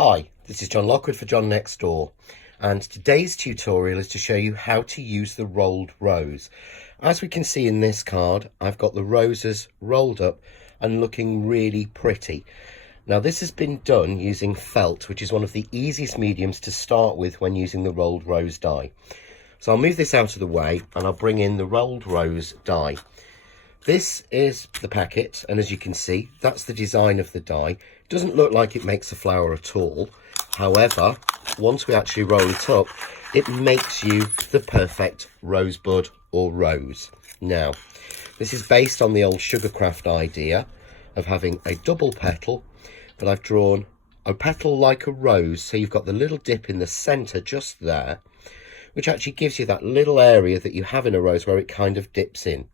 Hi, this is John Lockwood for John Next Door, and today's tutorial is to show you how to use the rolled rose. As we can see in this card, I've got the roses rolled up and looking really pretty. Now this has been done using felt, which is one of the easiest mediums to start with when using the rolled rose die. So I'll move this out of the way and I'll bring in the rolled rose die. This is the packet, and as you can see, that's the design of the die. It doesn't look like it makes a flower at all. However, once we actually roll it up, it makes you the perfect rosebud or rose. Now, this is based on the old sugarcraft idea of having a double petal, but I've drawn a petal like a rose, so you've got the little dip in the centre just there, which actually gives you that little area that you have in a rose where it kind of dips in.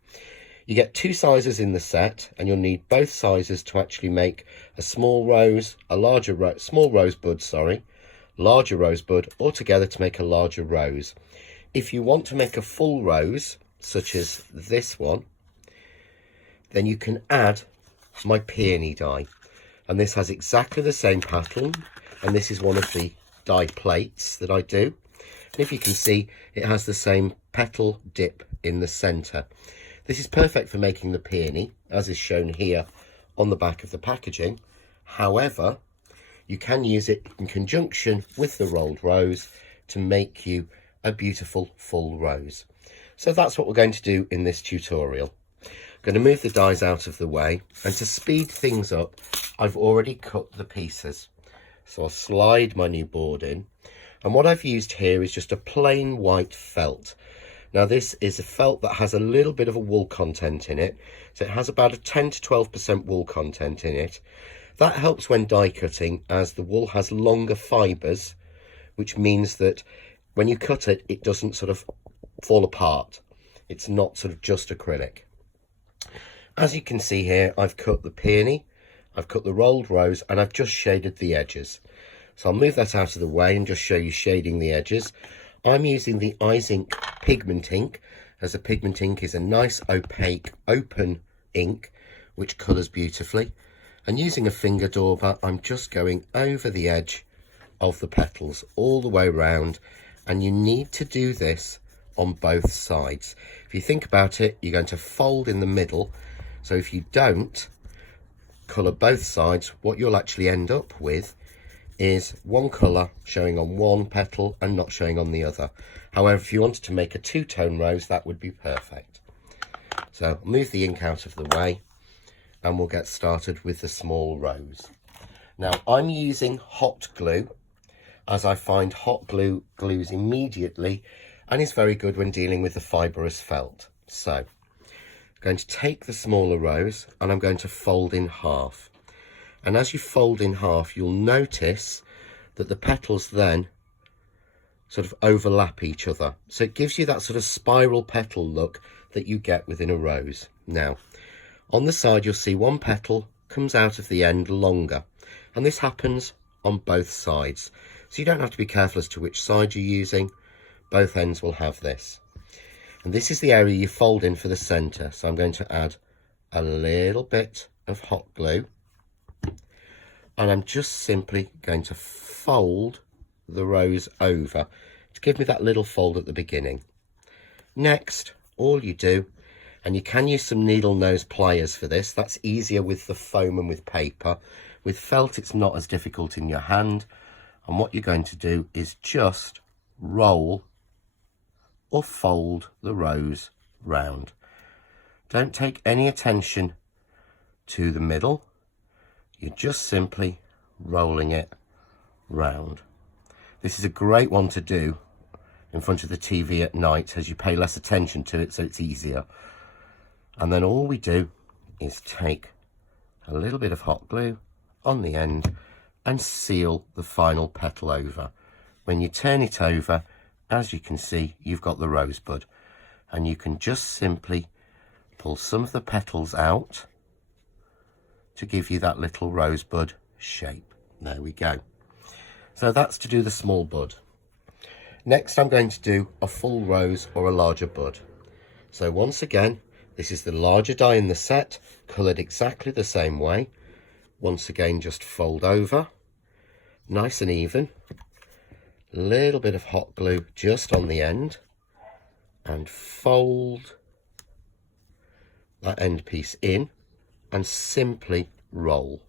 You get two sizes in the set, and you'll need both sizes to actually make a small rose, a larger small rosebud, larger rosebud, or together to make a larger rose. If you want to make a full rose, such as this one, then you can add my Peony die. And this has exactly the same pattern, and this is one of the die plates that I do. And if you can see, it has the same petal dip in the centre. This is perfect for making the peony, as is shown here on the back of the packaging. However, you can use it in conjunction with the rolled rose to make you a beautiful full rose. So that's what we're going to do in this tutorial. I'm going to move the dies out of the way, and to speed things up, I've already cut the pieces. So I'll slide my new board in, and what I've used here is just a plain white felt. Now this is a felt that has a little bit of a wool content in it, so it has about a 10 to 12% wool content in it. That helps when die cutting, as the wool has longer fibres, which means that when you cut it, it doesn't sort of fall apart. It's not sort of just acrylic. As you can see here, I've cut the peony, I've cut the rolled rose, and I've just shaded the edges. So I'll move that out of the way and just show you shading the edges. I'm using the Eyes Ink pigment ink, as a pigment ink is a nice opaque open ink which colours beautifully, and using a finger dauber I'm just going over the edge of the petals all the way around, and you need to do this on both sides. If you think about it, you're going to fold in the middle, so if you don't colour both sides, what you'll actually end up with is one colour showing on one petal and not showing on the other. However, if you wanted to make a two-tone rose, that would be perfect. So move the ink out of the way and we'll get started with the small rose. Now I'm using hot glue, as I find hot glue glues immediately and is very good when dealing with the fibrous felt. So I'm going to take the smaller rose and I'm going to fold in half. And as you fold in half, you'll notice that the petals then sort of overlap each other. So it gives you that sort of spiral petal look that you get within a rose. Now, on the side, you'll see one petal comes out of the end longer. And this happens on both sides. So you don't have to be careful as to which side you're using. Both ends will have this. And this is the area you fold in for the centre. So I'm going to add a little bit of hot glue. And I'm just simply going to fold the rose over to give me that little fold at the beginning. Next, all you do, and you can use some needle nose pliers for this, that's easier with the foam and with paper. With felt, it's not as difficult in your hand. And what you're going to do is just roll or fold the rose round. Don't take any attention to the middle. You're just simply rolling it round. This is a great one to do in front of the TV at night, as you pay less attention to it, so it's easier. And then all we do is take a little bit of hot glue on the end and seal the final petal over. When you turn it over, as you can see, you've got the rosebud, and you can just simply pull some of the petals out to give you that little rosebud shape. There we go. So that's to do the small bud. Next, I'm going to do a full rose or a larger bud. So once again, this is the larger die in the set, coloured exactly the same way. Once again, just fold over nice and even. A little bit of hot glue just on the end, and fold that end piece in and simply roll.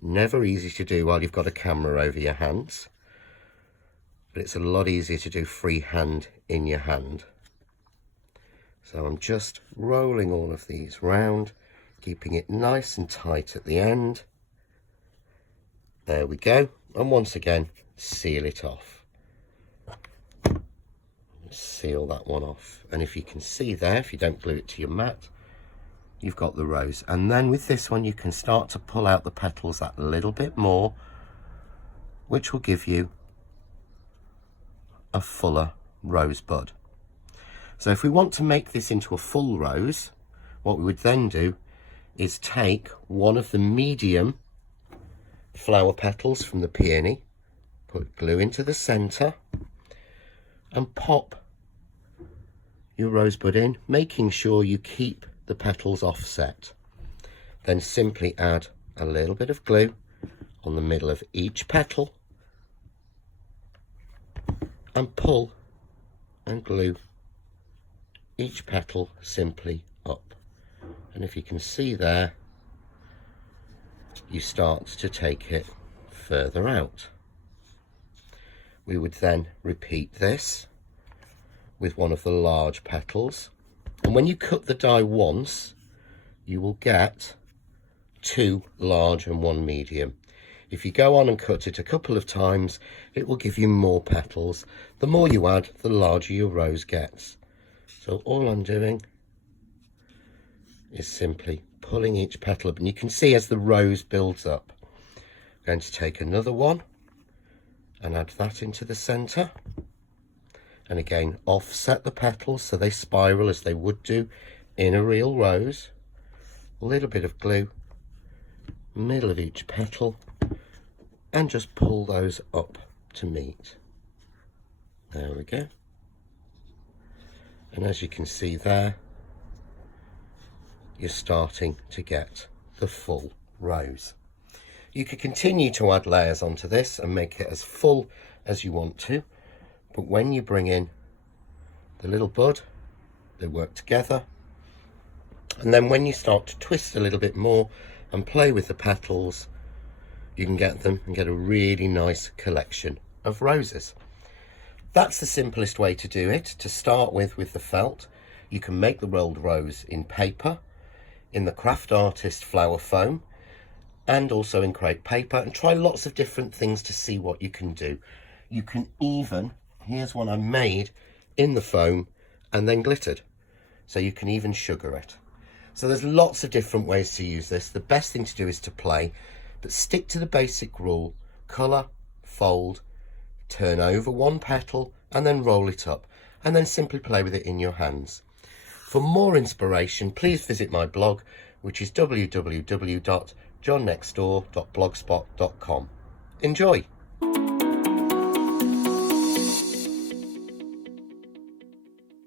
Never easy to do while you've got a camera over your hands, but it's a lot easier to do freehand in your hand. So I'm just rolling all of these round, keeping it nice and tight at the end. There we go. And once again, seal it off. Seal that one off. And if you can see there, if you don't glue it to your mat, you've got the rose. And then with this one, you can start to pull out the petals that little bit more, which will give you a fuller rose bud. So if we want to make this into a full rose, what we would then do is take one of the medium flower petals from the peony, put glue into the center, and pop your rosebud in, making sure you keep the petals offset. Then simply add a little bit of glue on the middle of each petal and pull and glue each petal simply up. And if you can see there, you start to take it further out. We would then repeat this with one of the large petals, and when you cut the die once, you will get 2 large and 1 medium. If you go on and cut it a couple of times, it will give you more petals. The more you add, the larger your rose gets. So all I'm doing is simply pulling each petal up, and you can see as the rose builds up. I'm going to take another one and add that into the center, and again offset the petals so they spiral as they would do in a real rose. A little bit of glue, middle of each petal, and just pull those up to meet. There we go. And as you can see there, you're starting to get the full rose. You could continue to add layers onto this and make it as full as you want to, but when you bring in the little bud, they work together. And then when you start to twist a little bit more and play with the petals, you can get them and get a really nice collection of roses. That's the simplest way to do it. To start with the felt, you can make the rolled rose in paper, in the Craft Artist flower foam, and also in crepe paper, and try lots of different things to see what you can do. You can even, here's one I made in the foam and then glittered, so you can even sugar it. So there's lots of different ways to use this. The best thing to do is to play, but stick to the basic rule: colour, fold, turn over one petal and then roll it up, and then simply play with it in your hands. For more inspiration, please visit my blog, which is www.johnnextdoor.blogspot.com. Enjoy!